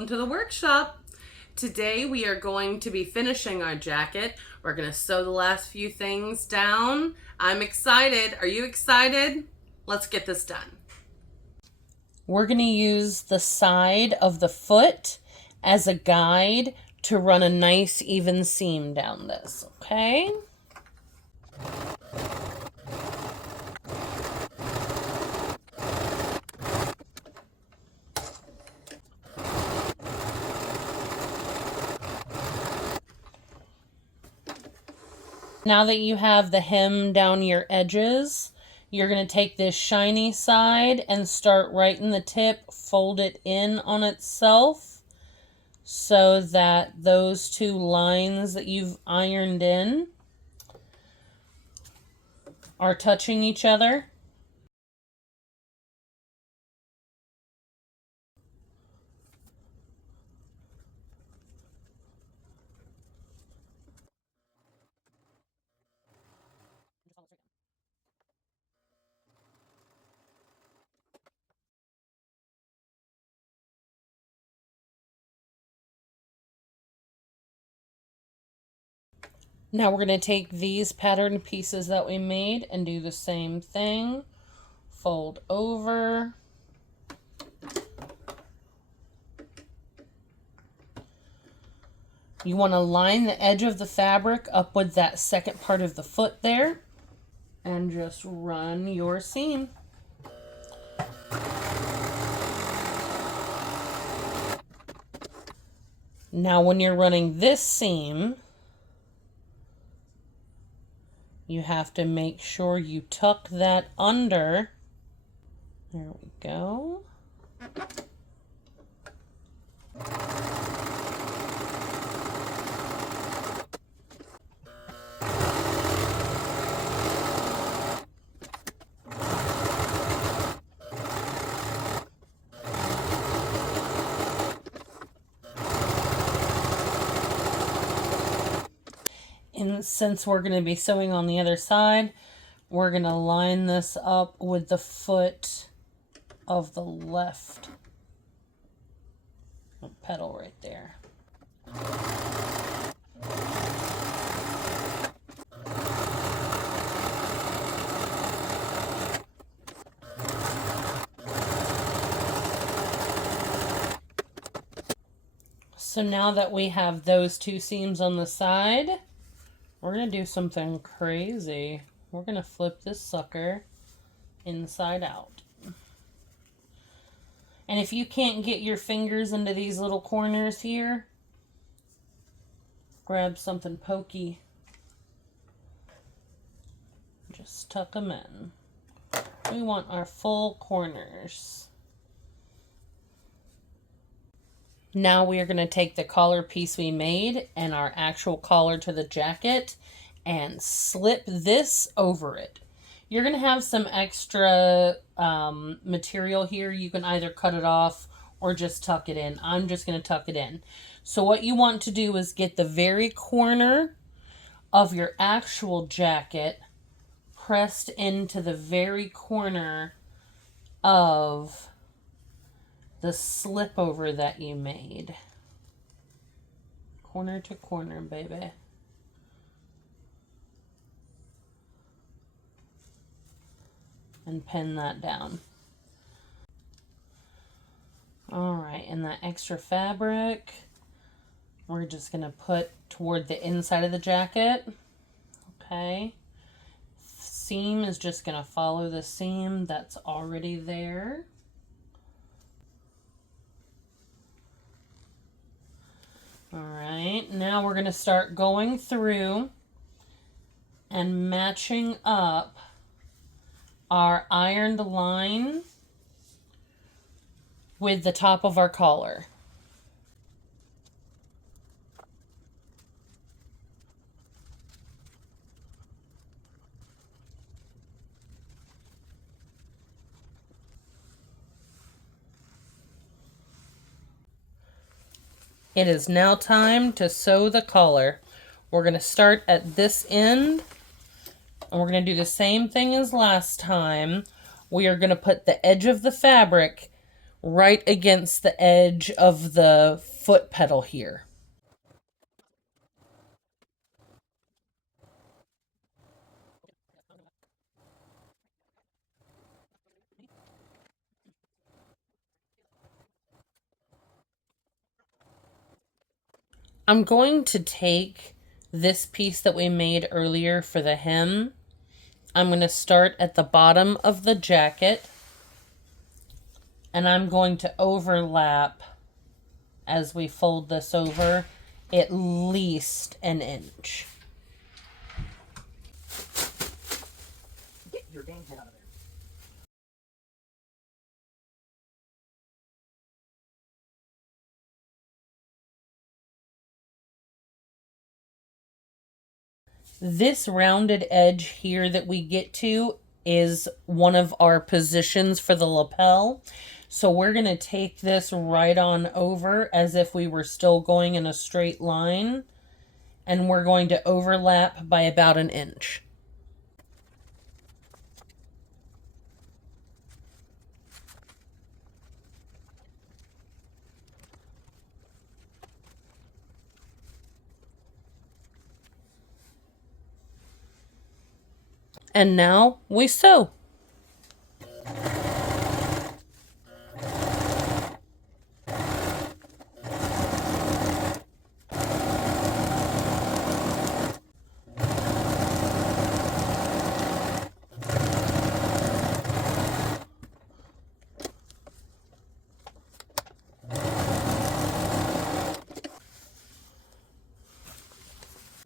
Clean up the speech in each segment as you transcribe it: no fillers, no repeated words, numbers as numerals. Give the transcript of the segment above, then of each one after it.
welcome to the workshop. Today we are going to be finishing our jacket. We're going to sew the last few things down. I'm excited. Are you excited? Let's get this done. We're going to use the side of the foot as a guide to run a nice even seam down this, okay? Now that you have the hem down your edges, you're going to take this shiny side and start right in the tip, fold it in on itself so that those two lines that you've ironed in are touching each other. Now we're going to take these pattern pieces that we made and do the same thing. Fold over. You want to line the edge of the fabric up with that second part of the foot there and just run your seam. Now when you're running this seam, you have to make sure you tuck that under. There we go. And since we're going to be sewing on the other side, we're going to line this up with the foot of the left pedal right there. So now that we have those two seams on the side, we're going to do something crazy. We're going to flip this sucker inside out. And if you can't get your fingers into these little corners here, grab something pokey. Just tuck them in. We want our full corners. Now we are going to take the collar piece we made and our actual collar to the jacket and slip this over it. You're going to have some extra material here. You can either cut it off or just tuck it in. I'm just going to tuck it in. So what you want to do is get the very corner of your actual jacket pressed into the very corner of the slip over that you made. Corner to corner, baby. And pin that down. Alright, and that extra fabric we're just going to put toward the inside of the jacket. Okay. Seam is just going to follow the seam that's already there. Alright, now we're going to start going through and matching up our ironed line with the top of our collar. It is now time to sew the collar. We're going to start at this end, and we're going to do the same thing as last time. We are going to put the edge of the fabric right against the edge of the foot pedal here. I'm going to take this piece that we made earlier for the hem. I'm going to start at the bottom of the jacket, and I'm going to overlap as we fold this over at least an inch. Get your dang head out of there. This rounded edge here that we get to is one of our positions for the lapel. So we're going to take this right on over as if we were still going in a straight line. And we're going to overlap by about an inch. And now we sew.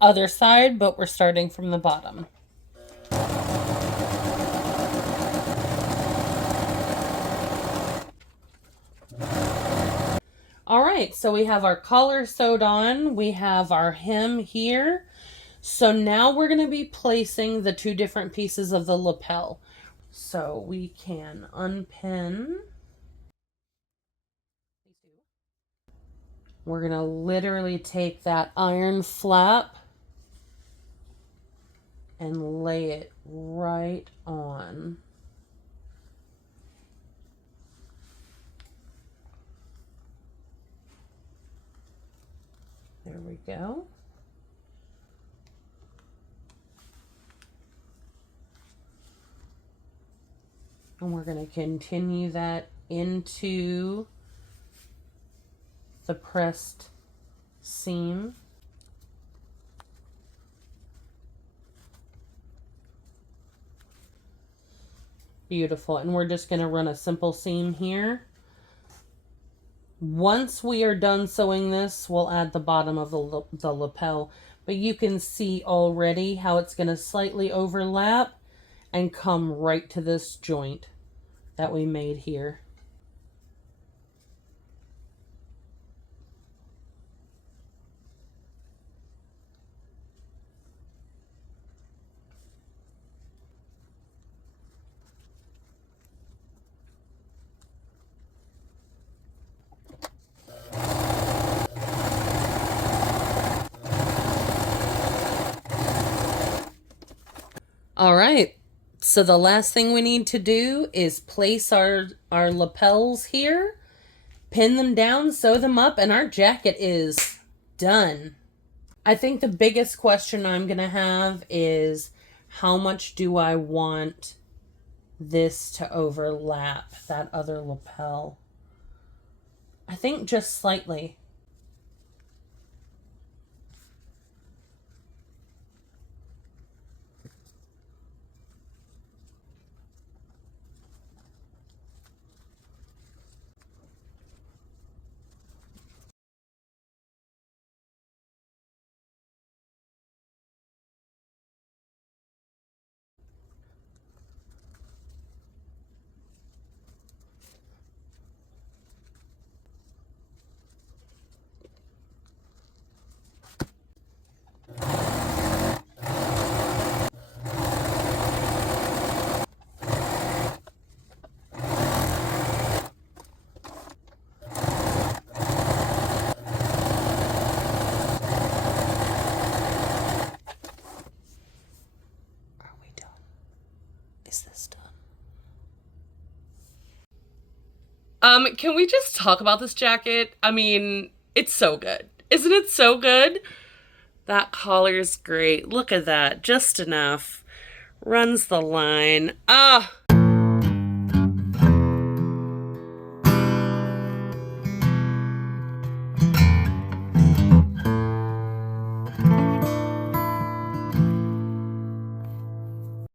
Other side, but we're starting from the bottom. All right, so we have our collar sewed on. We have our hem here. So now we're going to be placing the two different pieces of the lapel. So we can unpin. We're going to literally take that iron flap and lay it right on. There we go. And we're going to continue that into the pressed seam. Beautiful. And we're just going to run a simple seam here. Once we are done sewing this, we'll add the bottom of the lapel. But you can see already how it's going to slightly overlap and come right to this joint that we made here. All right, so the last thing we need to do is place our lapels here, pin them down, sew them up, and our jacket is done. I think the biggest question I'm going to have is how much do I want this to overlap that other lapel? I think just slightly. Are we done? Is this done? Can we just talk about this jacket? I mean, it's so good. Isn't it so good? That collar's great. Look at that. Just enough. Runs the line. Ah,